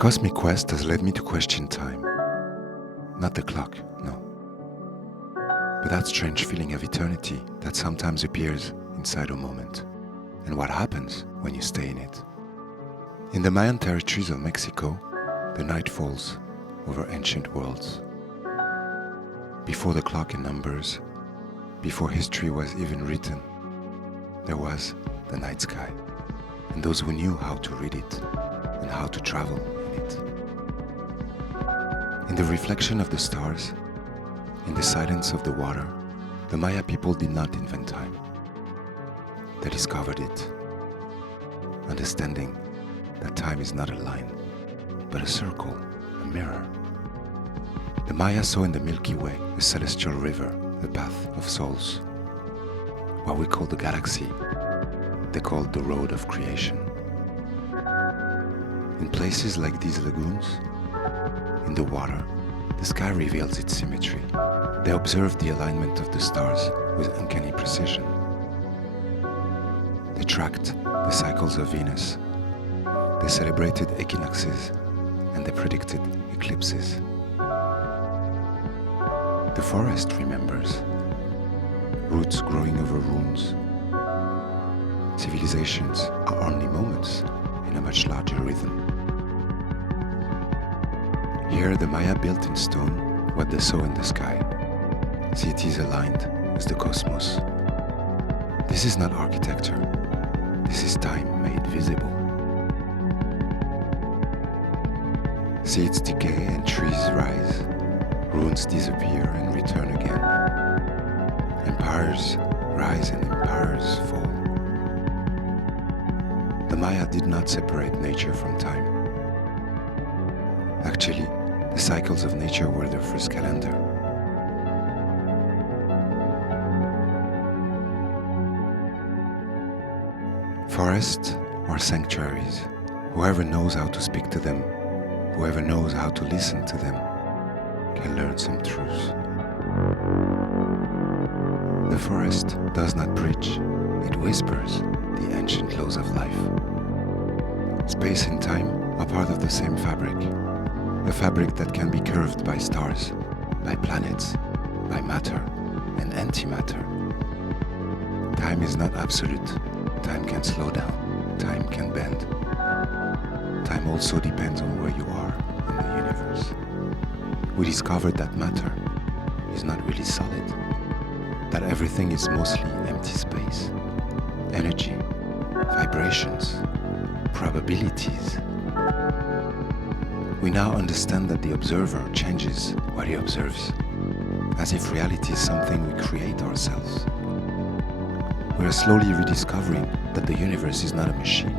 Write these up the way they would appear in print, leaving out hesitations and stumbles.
cosmic quest has led me to question time. Not the clock, no. But that strange feeling of eternity that sometimes appears inside a moment, and what happens when you stay in it. In the Mayan territories of Mexico, the night falls over ancient worlds. Before the clock and numbers, before history was even written, there was the night sky, and those who knew how to read it and how to travel in it. In the reflection of the stars, in the silence of the water, the Maya people did not invent time. They discovered it, understanding that time is not a line, but a circle, a mirror. The Maya saw in the Milky Way a celestial river, the path of souls. What we call the galaxy, they called the road of creation. In places like these lagoons, in the water, the sky reveals its symmetry. They observed the alignment of the stars with uncanny precision. They tracked the cycles of Venus. They celebrated equinoxes and they predicted eclipses. The forest remembers, roots growing over ruins. Civilizations are only moments in a much larger rhythm. Here the Maya built in stone what they saw in the sky. Cities aligned with the cosmos. This is not architecture, this is time made visible. Seeds decay and trees rise, ruins disappear and return again. Empires rise and empires fall. The Maya did not separate nature from time. Actually, the cycles of nature were their first calendar. Forests are sanctuaries. Whoever knows how to speak to them, whoever knows how to listen to them, can learn some truths. The forest does not preach, it whispers the ancient laws of life. Space and time are part of the same fabric, a fabric that can be curved by stars, by planets, by matter and antimatter. Time is not absolute. Time can slow down. Time can bend. Time also depends on where you are in the universe. We discovered that matter is not really solid, that everything is mostly empty space, energy, vibrations, probabilities. We now understand that the observer changes what he observes, as if reality is something we create ourselves. We are slowly rediscovering that the universe is not a machine,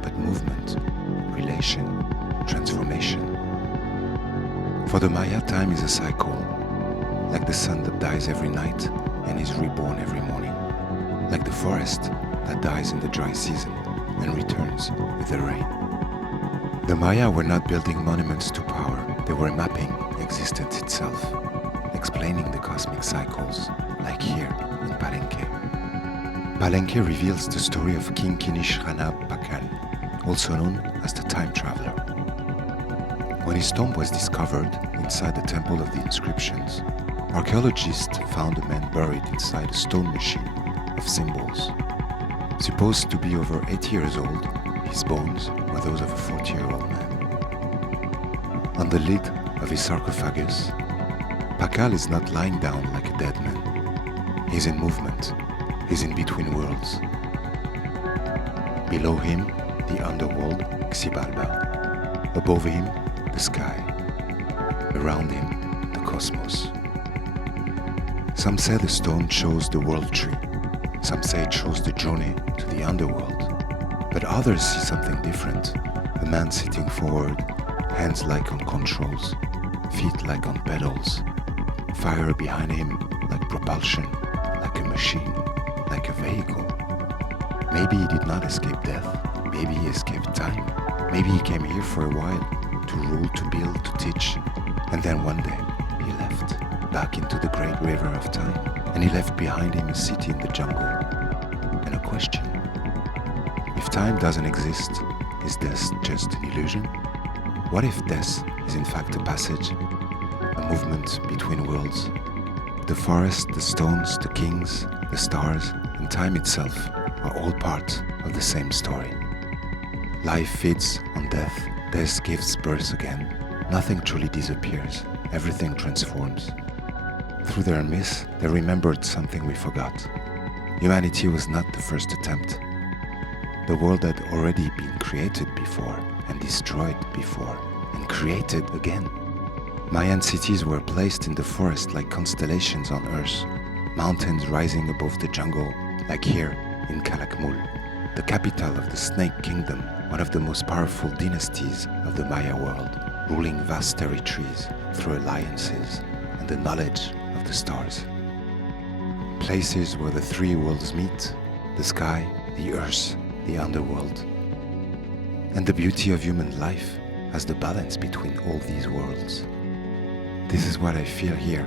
but movement, relation, transformation. For the Maya, time is a cycle, like the sun that dies every night and is reborn every morning, like the forest that dies in the dry season and returns with the rain. The Maya were not building monuments to power, they were mapping existence itself, explaining the cosmic cycles, like here in Palenque. Palenque reveals the story of King Kinish Rana Pakal, also known as the time traveler. When his tomb was discovered inside the Temple of the Inscriptions, archaeologists found a man buried inside a stone machine of symbols. Supposed to be over 80 years old, his bones were those of a 40-year-old man. On the lid of his sarcophagus, Pakal is not lying down like a dead man. He's in movement. He's in between worlds. Below him, the underworld, Xibalba. Above him, the sky. Around him, the cosmos. Some say the stone shows the world tree. Some say it shows the journey to the underworld. But others see something different. A man sitting forward, hands like on controls, feet like on pedals, fire behind him like propulsion, like a machine, like a vehicle. Maybe he did not escape death. Maybe he escaped time. Maybe he came here for a while, to rule, to build, to teach, and then one day he left, back into the great river of time, and he left behind him a city in the jungle, and a question. If time doesn't exist, is death just an illusion? What if death is in fact a passage, a movement between worlds? The forest, the stones, the kings, the stars, and time itself are all part of the same story. Life feeds on death, death gives birth again. Nothing truly disappears, everything transforms. Through their myths, they remembered something we forgot. Humanity was not the first attempt. The world had already been created before, and destroyed before, and created again. Mayan cities were placed in the forest like constellations on Earth, mountains rising above the jungle, like here in Calakmul, the capital of the Snake Kingdom, one of the most powerful dynasties of the Maya world, ruling vast territories through alliances and the knowledge of the stars. Places where the three worlds meet, the sky, the earth, the underworld. And the beauty of human life as the balance between all these worlds. This is what I feel here,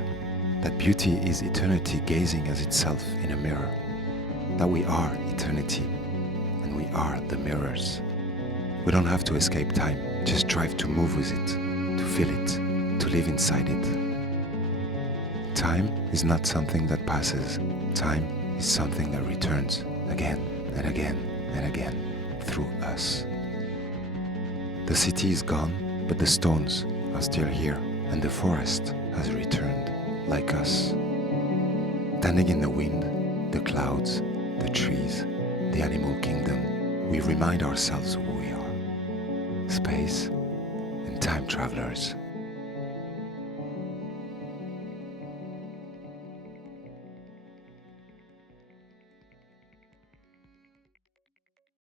that beauty is eternity gazing as itself in a mirror, that we are eternity, and we are the mirrors. We don't have to escape time, just strive to move with it, to feel it, to live inside it. Time is not something that passes, time is something that returns again and again and again through us. The city is gone, but the stones are still here, and the forest has returned like us. Standing in the wind, the clouds, the trees, the animal kingdom, we remind ourselves who we are. Space and time travelers.